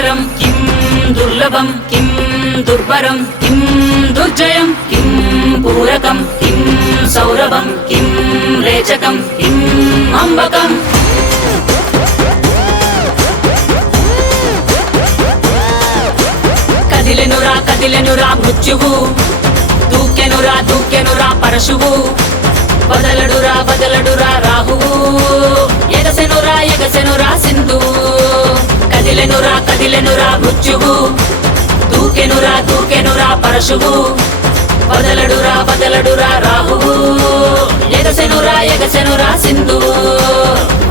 दुर्भरं किं दुर्लभं किं दुर्भरं किं दुर्जयं किं पूरकं किं सौरभं किं रेचकं किं अम्बकम् కదిలెనురా మృత్యువు దూకెనురా పరశువు బదలడురా రాహువు ఎగసెనురా సింధువు కదిలెనురా మృత్యువు దూకెనురా పరశువు బదలడురా రాహువు ఎగసెనురా సింధువు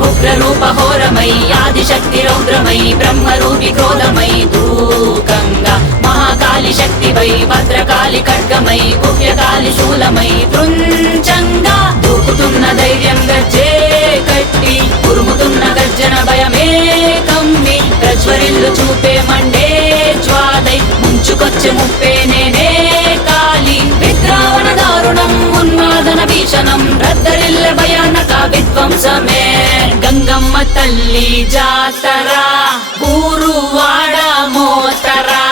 ఉగ్రరూపహోరమై ఆదిశక్తి రౌద్రమై బ్రహ్మరూపి క్రోధమై దూకంగా మహాకాళి శక్తివై భద్రకాళి ఖడ్గమై గుహ్యకాళి శూలమై తృంచంగా దూకుతున్న ధైర్యం గర్జే కట్టి ఉరుముతున్న గర్జన భయమే కమ్మి ప్రజ్వరిల్లు చూపే మండే జ్వాలై ముంచుకొచ్చే ముప్పే నేనే కాళి విద్రావణ దారుణం ఉన్మాదన భీషణం రద్దరిల్ల భయానక విధ్వంసమే గంగమ్మ తల్లి జాతర ఊరువాడ మోతరా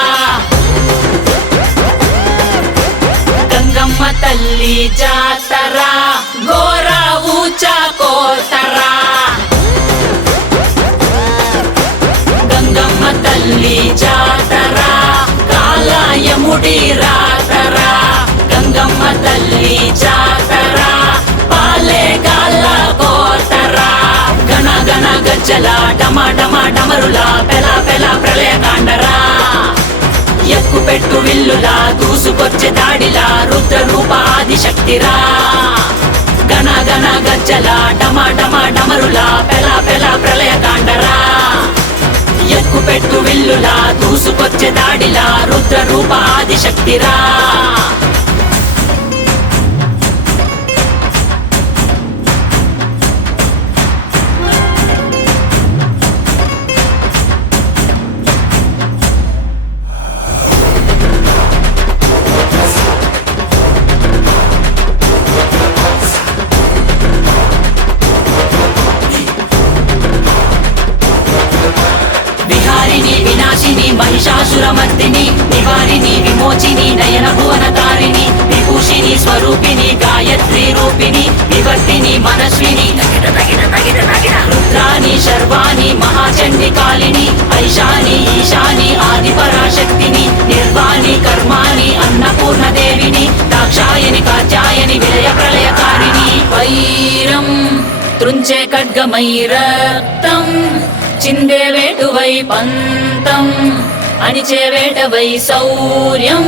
గంగమ్మ తల్లి జాతర ఘోర ఊచ కోతరా గంగమ్మ తల్లి జాతర కాలయముడి రాతరా గంగమ్మ తల్లి జాతర పాలే కాల కోతరా గణ గణ గజ్జల డమ డమ డమరుల పెల పెల ప్రళయ కాండరా ఎక్కు పెట్టు విల్లులా దూసుకొచ్చే దాడిలా రుద్ర రూప ఆదిశక్తిరా గణ గణ గజ్జల డమ డమ డమరుల పెల పెల ప్రళయ కాండరా ఎక్కు పెట్టు విల్లులా దూసుకొచ్చే దాడిలా రుద్ర రూప ఆదిశక్తిరా వినాశిని మహిషాసురమర్దిని నివారిని విమోచిని నయన భువన తారిణి విభూషిని స్వరూపిణి గాయత్రి రూపిణి వివర్తిని మనస్విని రుద్రాని శర్వాణి మహాచండి కాళిని ఐశాని ఈశాని ఆది పరాశక్తిని నిర్వాణి కర్మాణి అన్నపూర్ణ దేవిని దాక్షాయని కాత్యాయని విలయ ప్రళయకారిణి వైరం త్రుంచే ఖడ్గమై రక్తం చిందే వేటువై పంతం అణిచే వేటవై శౌర్యం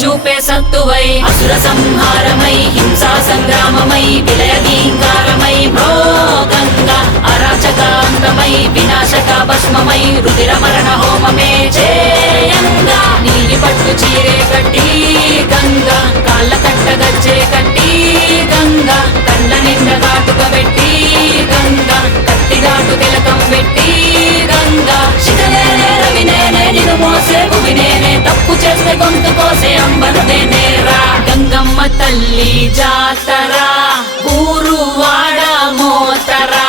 చూపే సత్తువై అసుర సంహారమై హింసా సంగ్రామమై విలయ గీంకారమై భోగంగా అరాచకాంతమై వినాశక భస్మమై రుధిర మరణ హోమమే చేయంగా నీలి పట్టు చీరే కట్టి గంగా కాళ్ళ కట్ట గజ్జే కట్టి గంగా కండ్ల నిండ కాటుక పెట్టి గంగా కత్తి ఘాటు తిలకం పెట్టి గంగా శిఖనేనే రవినేనే నిన్ను మోసే భువినేనే తప్పు చేస్తే గొంతు కోసే అంబరుదేనేరా గంగమ్మ తల్లి జాతర ఊరువాడ మోతరా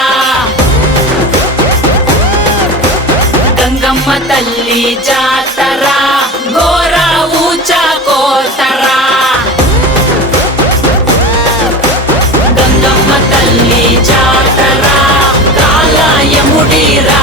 గంగమ్మ తల్లి జాతర ఘోర ఊచ కోతరా గంగమ్మ తల్లి జాతర కాలయముడి రా